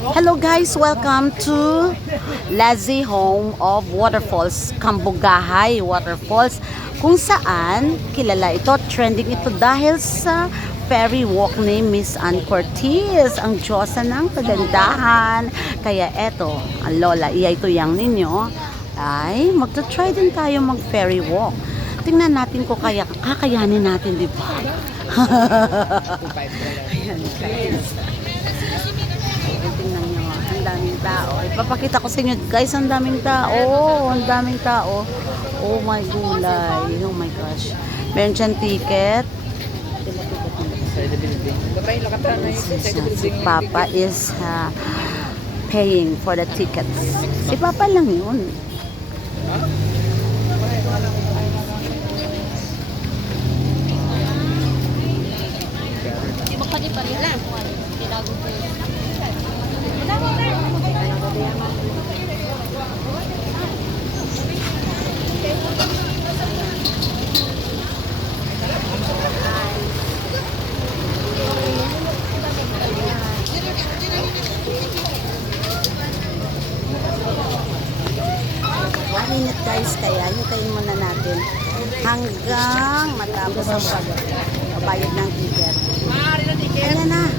Hello guys, welcome to Lazy Home of Waterfalls, Cambugahay Waterfalls, kung saan kilala ito, trending ito dahil sa ferry walk ni Miss Ann Cortez, ang diyosa ng kagandahan. Kaya eto, ang lola, ito yang ninyo, ay magta-try din tayo mag ferry walk. Tingnan natin kung kaya kakayanin natin, di ba? Ayan guys. Tingnan nyo, ang daming tao. Ipapakita ko sa inyo guys, ang daming tao. Ang daming tao. Oh my gulay. Oh my gosh. Meron dyan ticket. Si Papa is paying for the tickets. Si Papa lang yun. Init guys, kaya hintayin muna natin hanggang matapos ang pagbayad ng ticket. Ayan na.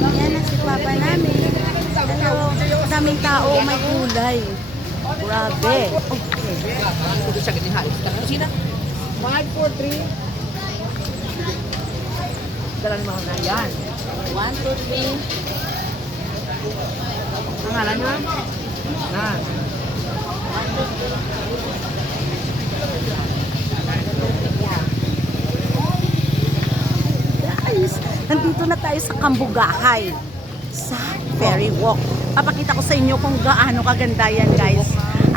Ayan na si Papa namin. Hello. Daming tao, may kulay. Grabe. Mahal 4-3. Dalan mo na yan. 1, 2, 3. Pangalan mo? Na. Guys, nandito na tayo sa Cambugahay sa ferry walk. Papakita ko sa inyo kung gaano kaganda yan guys.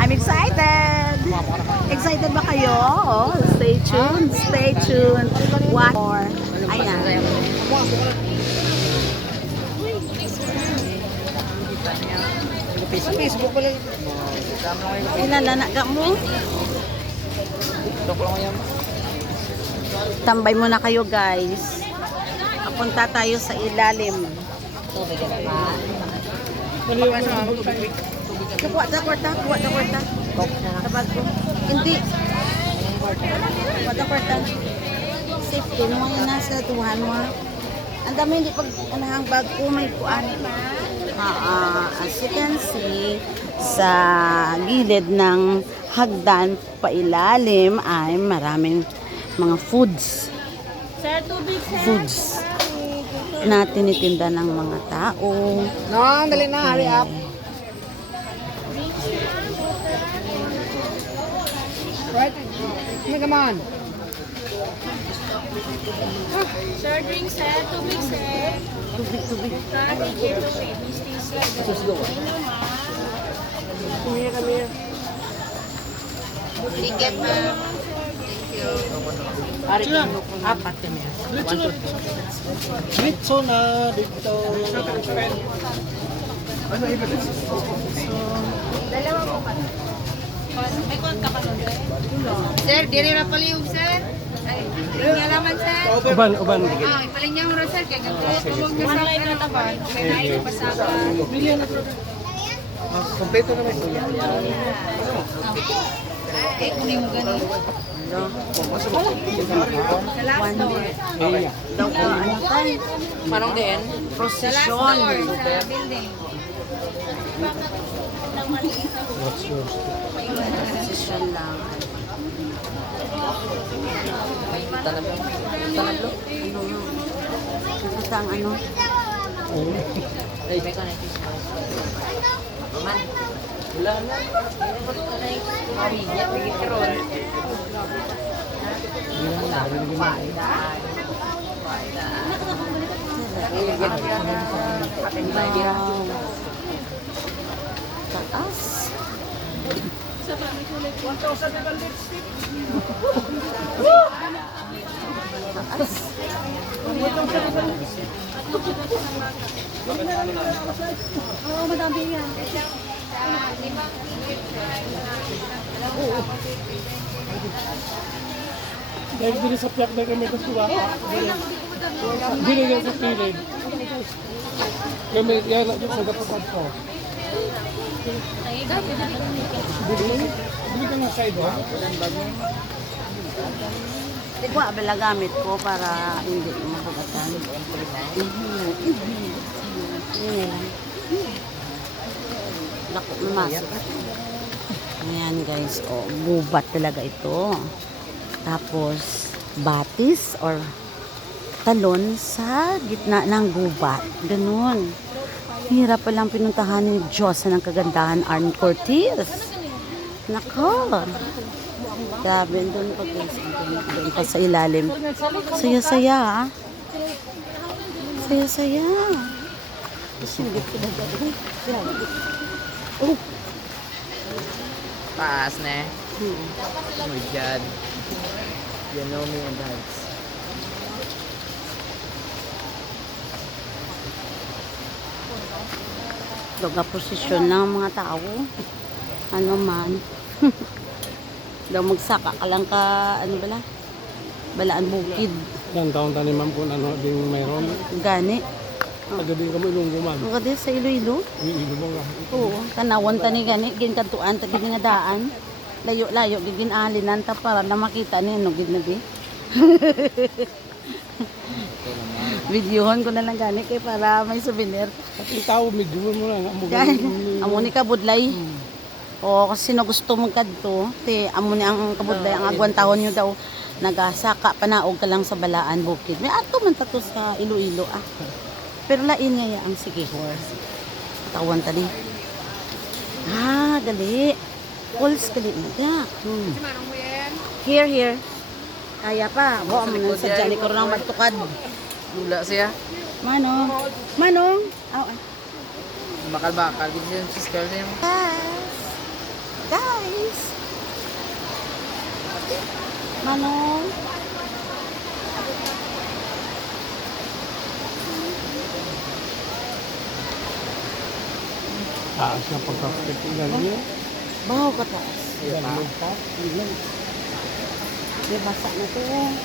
I'm excited! Excited ba kayo? Oh, stay tuned, stay tuned. What more? Ayan. Sa Facebook pala. Ilalana ka mo? Tambay muna kayo guys. Papunta tayo sa ilalim. Kuha na kwarta, kuha na kwarta. Tabag ko. Hindi. Kuha na kwarta. Safety mo yan nasa tuhan mo. Ang dami hindi pag anahang bag ko may kuan. As you can see, sa gilid ng hagdan pailalim ay maraming mga foods. Foods na tinitinda ng mga tao. No, dali na, hurry up. Right? Come on. Sir, drink set, tubig set. Tubig. Let's go. Come here, come here. Ticket, ma'am. Hari ko apat kami. Dito na dito. Ano iba dito? Dalawa mo pa. May kuwan ka pa nun, sir? Sir, diri na palihog, sir. Ay, hindi alaman, sir. Uban. Ipaling niya mo rin, sir. Kaya tulog na sa akin na taban. Kaya nain ang pasaka. Kompleto naman. Eh, kunin mo ganun. Sa last door. Daw ko ano tayo? Manong din. Sa last Procession. door, sa building. Procession lang. Tanablo. Nakita ang ano? Ay, may kanay. Man. Wala na. Mawigyan, bigit ka ron. Wow. Taas. 1,000 na lipstick. Taas. Oo, madami yan. Dahil din sa plak na kami kasi ba? Dili na sa piling. Kami yan lang sa dapat ko. Dili ka na side oh. Ito abala gamit ko para hindi mabugatan. Lako masok. Ayan guys, oh, gubat talaga ito. Tapos batis or talon sa gitna ng gubat. Ganun. Hirap palang pinuntahan ni Diyos ng kagandahan Arn Cortez. Nako. Grabe, doon pa guys. Doon pa sa ilalim. Saya-saya ah. Saya-saya. Sinigit ko na dyan. Oh. Paas na. Oh my God. You know me and dance. Doga posisyon lang ang mga tao. Ano man. Daw magsaka ka lang ka, ano bala? Balaan bukid. Yan taon tani ma'am kung ano ding mayroon. Gani. Tagadi ka mo ilunggo ma'am. Ang kadi sa Iloilo. Iilo mo nga. Oo. Kanawan tani gani. Ginkantuan tagi nga daan. Layo-layo. Gigin alinan ta para na makita ni ano gid na di. Videohon ko na lang gani kay para may souvenir. At yung tao medyo mo lang. Amo ni kabudlay. O kasi sino gusto mong kadto, te amo ni ang kabudlay ang agwan tahon nyo daw nagasaka panaog ka lang sa balaan bukid. May ato man tato sa Iloilo ah. Pero lain nga ya ang sige horse. Tawan tali. Ah, dali. Pulse dali na da. Here. Kaya pa. Wa mo nang sa jani ko nang magtukad. Lula siya. Manong. Aw. Bakal-bakal. Hindi siya si Scar siya. Guys. Manong. Taas na pagkakit ng niya. Bahaw ka taas. Ganun pa. May basa na to.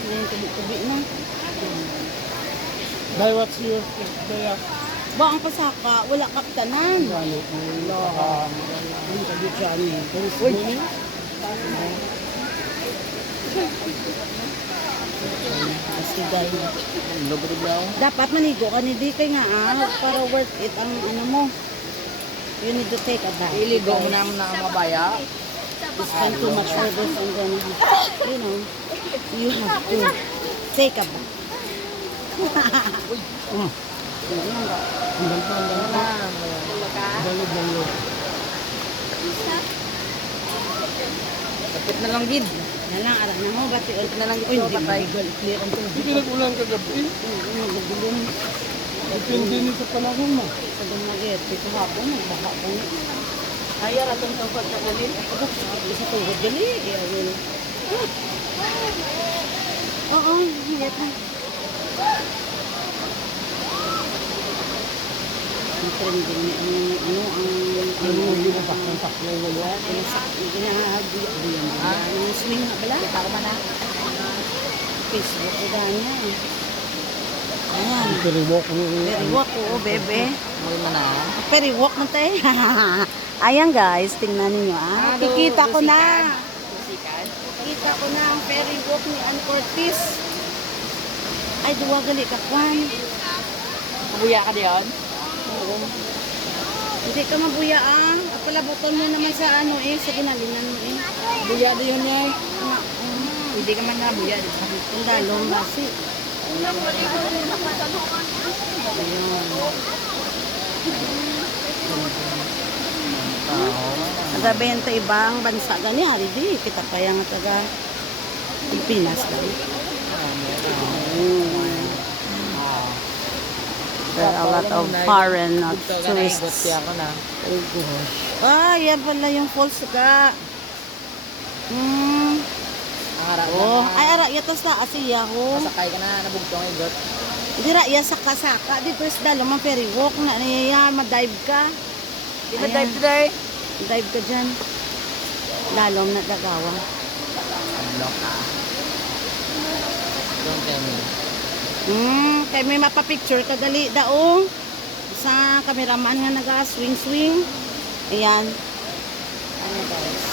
May tubi-tubi na. Dahil what's your daya? Ba ang pasaka, wala kaptanan. Gano. Ang tabi dyan. Uy. Kasi dahil Lobo di brown. dapat manigo ka ni di kay nga para worth it ang ano mo. You need to take a bath. Iligo mo naman na ang mabaya. You spend too much for this and then you know you have to take a bath. Ang ganda. Balog. Kapit na lang gid. Nalang arak na mo bati Kapit na lang gid. Uy, So, hindi patay. clear ang tubig. Hindi nag-ulan kagabi. Nagulong Depende ni sa panahon mo. sa dumagit. Ito hapon, nagbaha po niya. Kaya ratong tawag sa galit. Ako, sa tuhod gali. Iyawin. Oo, hiyat na. Ang trending ni Ano mo ginasak ng taklay wala? ang swing na bala. Ako man na. Facebook ko ganya. Ayan. Periwok mo. Very walk oo, bebe. Muli man na. Very walk na tayo. Ayan guys, tingnan niyo ah. Kikita ko na. Kikita ko na ang ferry walk ni Ann Cortez. Ay, duwa gali ka kwan. Kabuya ka diyan. Oo. Hindi ka mabuya ah. Palabuton mo naman sa ano sa ginalinan mo Buya di yun niya. Nga, Hindi ka man na buya. Ang dalong kasi. Nagbenta ibang bansa gani hari di kita kaya nga taga Pilipinas lang. There are a lot of foreign tourists. Ako na. Oh gosh. Ah, yan pala yung falls ka. Ang harap Oh, na. ay ara yatas na asiya ho. Masakay ka na. Nabugtong yung got. Dira ya saka-saka dito is dalo man ferry walk na niya ma-dive ka. Di ba dive today? Dive ka dyan. Lalom na dagawa. Unlock ka. Don't tell me. Kay may mapapicture ka dali daong. Sa cameraman nga naga-swing-swing. Ayan. Ano guys?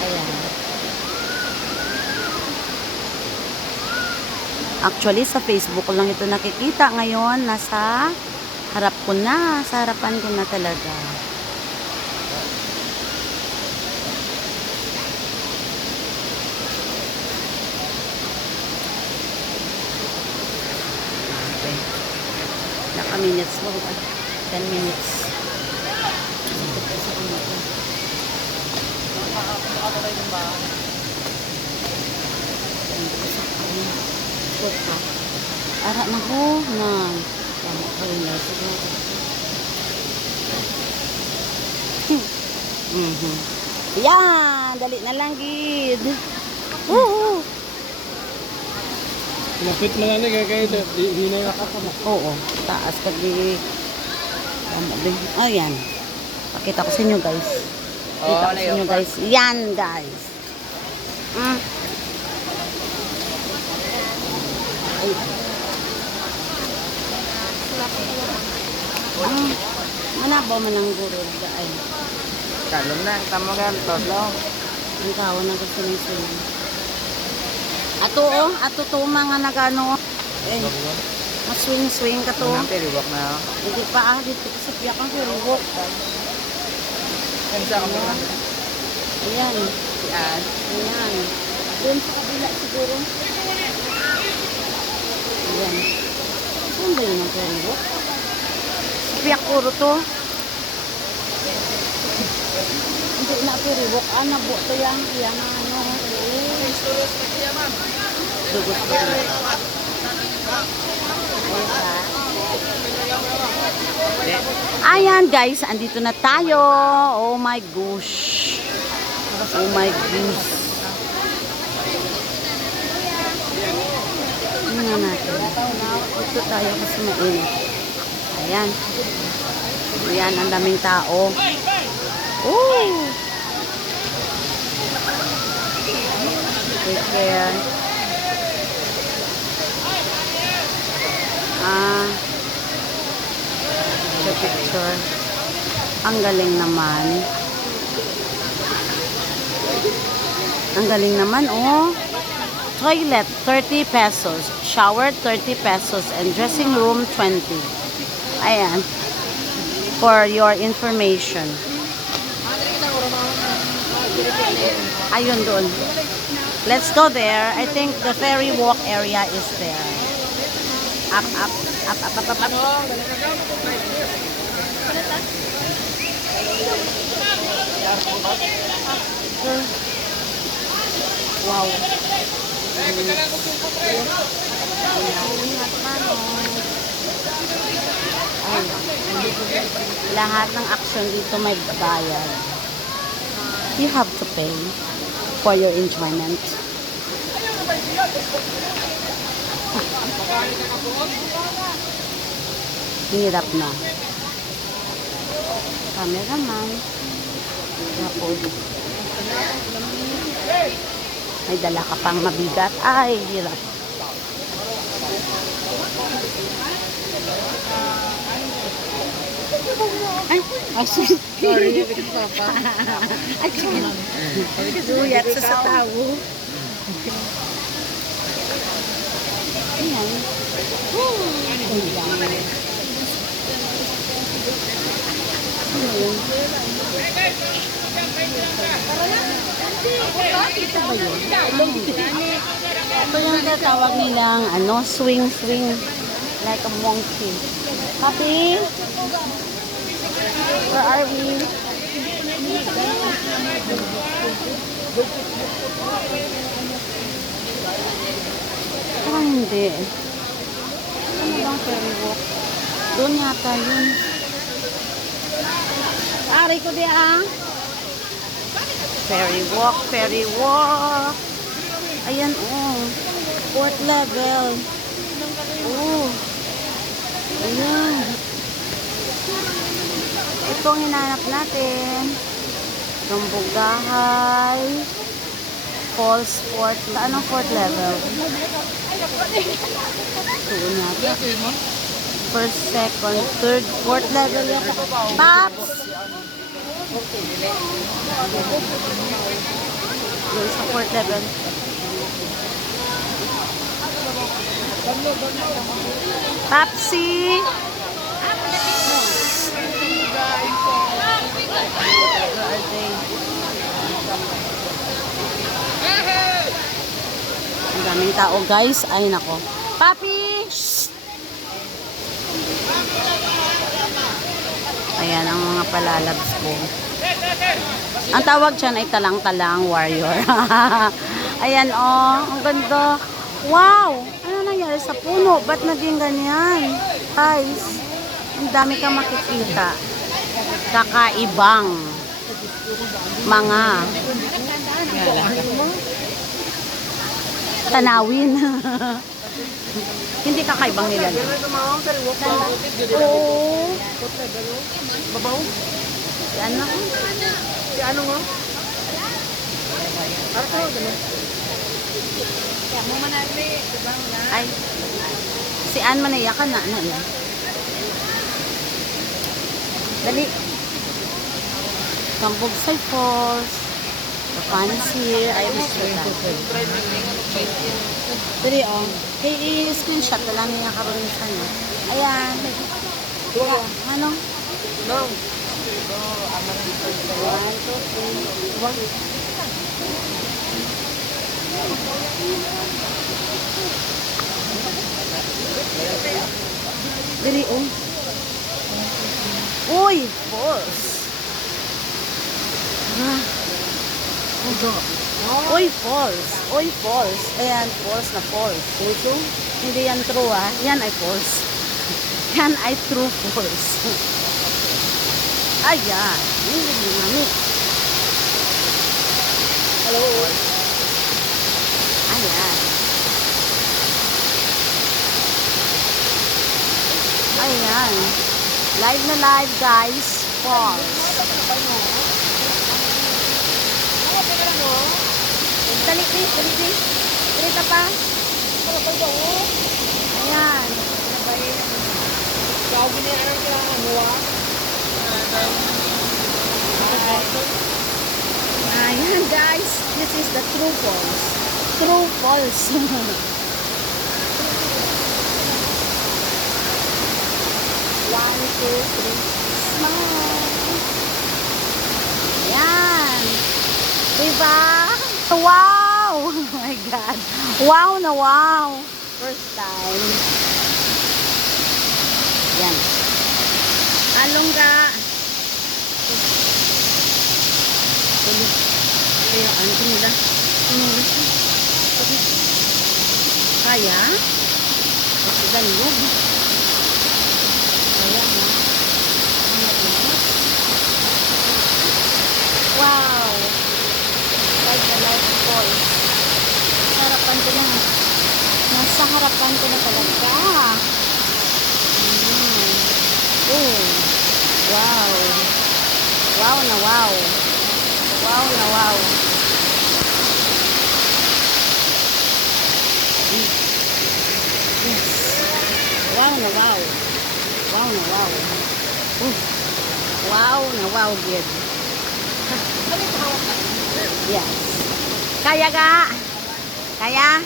Ayan. Actually, sa Facebook ko lang ito nakikita ngayon. Nasa harap ko na. Sa harapan ko na talaga. Naka-minutes mo. 10 minutes. Ara na ho na. Tama ka rin na siguro. Yan! Dali na lang, gid. Woo! Lapit na lang kaya di na nakakama. Oo, taas ka di. Ayan. Pakita ko sa inyo, guys. Pakita ko sa inyo, guys. Yan, guys. Ay. Manabaw man ang guro. Ay. Kalong na, tama ka, totoo. Ang kawan na gusto ng sila. Ato to mga nagano. Eh, maswing-swing ka to. Ang periwak na. Hindi pa dito sa piyak ang periwak. Kansa ka mo. Ayan. Yan. Ayan. Doon sa kabila siguro. Ayan. Saan ba yun ang periwak? Sa piyak puro to. Hindi na periwak. Nabo to yung ano. Dugot ko. Ayan guys, andito na tayo. Oh my gosh. Oh my gosh. Tingnan natin. Ito tayo kasi mainit. Ayan. Ayan, ang daming tao. Oh! Take care. Picture. Ang galing naman. Ang galing naman, oh. Toilet, 30 pesos. Shower, 30 pesos. And dressing room, 20. Ayan. For your information. Ayun doon. Let's go there. I think the ferry walk area is there. Up, up, up, up, up, up, up. Wow. Ay, lahat ng action dito may bayad. You have to pay for your enjoyment. Hirap na. Cameraman. Tapos, may dala ka pang mabigat. Ay, hirap. Ay, sorry. Ay, suyak sa tao. Ayan. Ito yung tatawag nilang swing like a monkey. Happy? Where are we? Parang hindi. Ano bang ferry walk? Doon yata yun. Ari ko di Ferry walk, ferry walk. Ayan, oh. Fourth level. Oh. Ayan. Ito ang hinahanap natin. Kambugahay. Falls, anong fourth level? Tuon natin. First, second, third, fourth level yung Paps! Doon sa fourth level. Papsi! Ang daming tao guys. Ay nako. Papi! Shh! Ayan ang mga palalabs ko. Ang tawag dyan ay talang-talang warrior. Ayan oh, ang ganda. Wow! Ano nangyari sa puno? Ba't naging ganyan? Guys, ang dami kang makikita. Kakaibang mga tanawin. Hindi kakaibang nila. Oo. Babaw? Yan na. Si ano nga? Ano ko? Ganun. Ay. Si Ann manaya ka na. Ano yan? Dali. Cambugsay Falls. The fun is here. I miss you that. Dali oh. Hey, screenshot na lang niya karoon sa niya. Ayan. Ano? No. 1, 2, 3. Dali oh. Uy! Falls. Uy, falls. Uy, falls. Ayan, falls na falls. Puso? Hindi yan true ah. Yan ay falls. Yan ay true falls. Ayan. Hindi mami. Hello. Ayan. Ayan. Live na live guys. Falls. Dali, please. Dali, please. Dali ka pa. Ayan. Ayan guys. This is the true falls. True falls. 1, 2, 3. Smile. Ayan. Diba? Wow! Oh my God. Wow na wow. First time. Yan. Alongga. Kaya ano ko nila? Kaya? Kasi ganun. Kaya ha? Wow! Like the light falls. Harapan ko na. Nasa harapan ko na talaga. Oh. Wow. Wow na wow. Wow na wow. Yes. Wow na wow. Wow na wow. Wow na wow, good. Yes. Kaya ga? Kaya?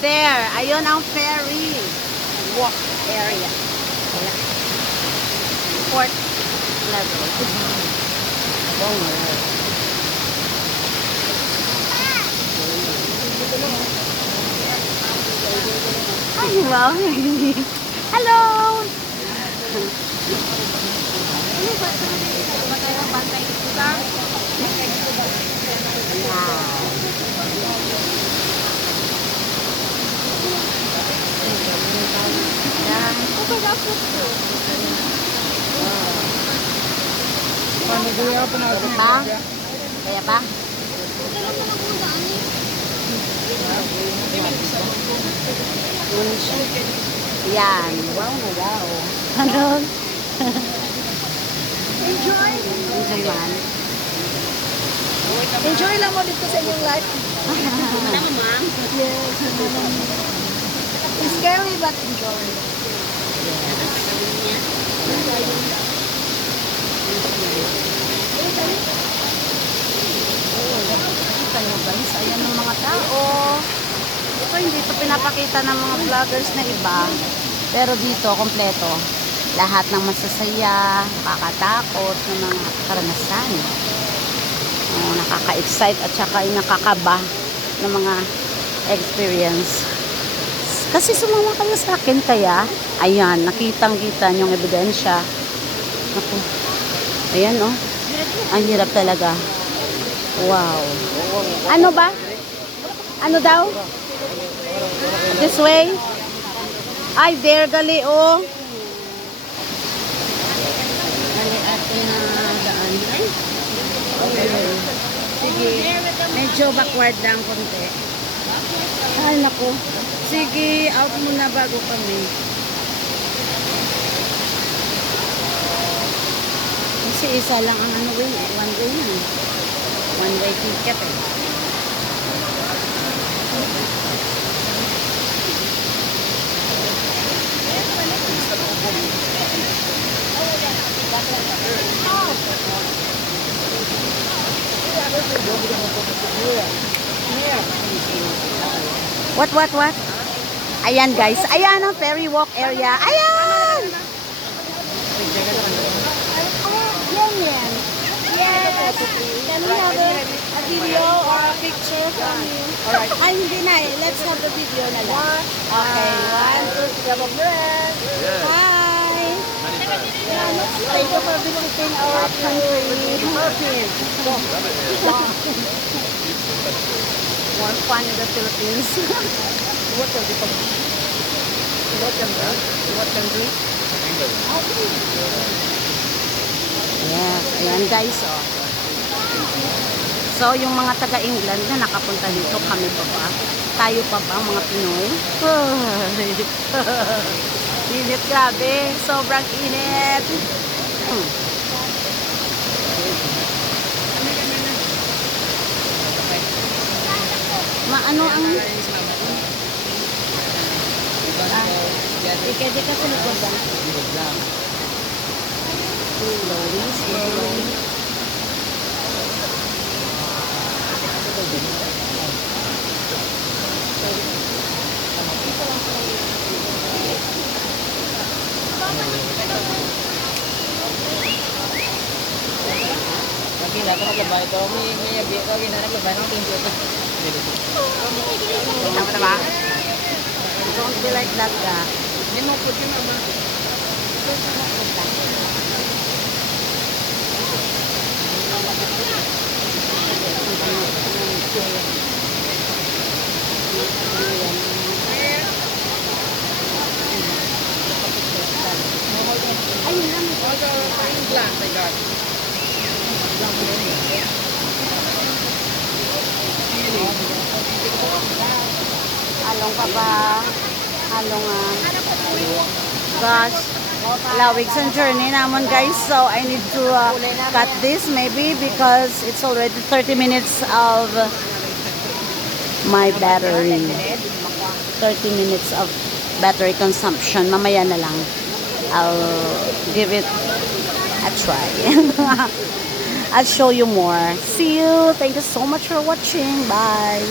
There. Ayun ang ferry. Walk area. Kaya. Fourth level. Wow na wow. Ay, wow. Hello! Pa? Kaya pa? Yan. Wow na wow. Ano? Enjoy. Enjoy man. Enjoy lang mo dito sa inyong life. It's scary but enjoy. Kita nyo guys, ayan yung mga tao. Ito hindi ito pinapakita ng mga vloggers na iba. Pero dito, kompleto. Lahat ng masasaya, nakakatakot ng mga karanasan. Nakaka-excite at saka yung nakakaba ng mga experience. Kasi sumama kayo sa akin kaya, ayan, nakitang-kita yung ebidensya. Naku. Ayan, oh. Ang hirap talaga. Wow. Ano ba? Ano daw? This way? Ay, there, gali, oh. Gali atin na daan. Ay. Okay. Sige. Medyo backward lang konti. Ay, naku. Sige, out muna bago kami. Kasi isa lang ang ano way, one way na. One way ticket eh. What? Ayan guys, ayan ang ferry walk area. Ayan! Yes. Can we have a video or a picture from you? Ay, hindi na eh. Let's have the video na lang. Okay, 1, 2, 3. Hi! Thank you for visiting our country. More fun in the Philippines. What country? Yes, ayan guys, oh. So, yung mga taga-England na nakapunta dito, kami pa ba? Tayo pa ba, mga Pinoy? Init, grabe. Sobrang init. Maano ang... Ikede ka sa likod ba? Slowly. Lagi ako naglabay ito. May yabi ko. Naglabay ng pinto ito. Tama na ba? Don't be like that, ga. Hindi mo po yun naman. Ayun lang. Yung glass I got. Along pa ba? Along gosh. Lawig sa journey naman guys. So I need to cut this maybe because it's already 30 minutes of my battery. 30 minutes of battery consumption. Mamaya na lang. I'll give it a try. I'll show you more. See you. Thank you so much for watching. Bye.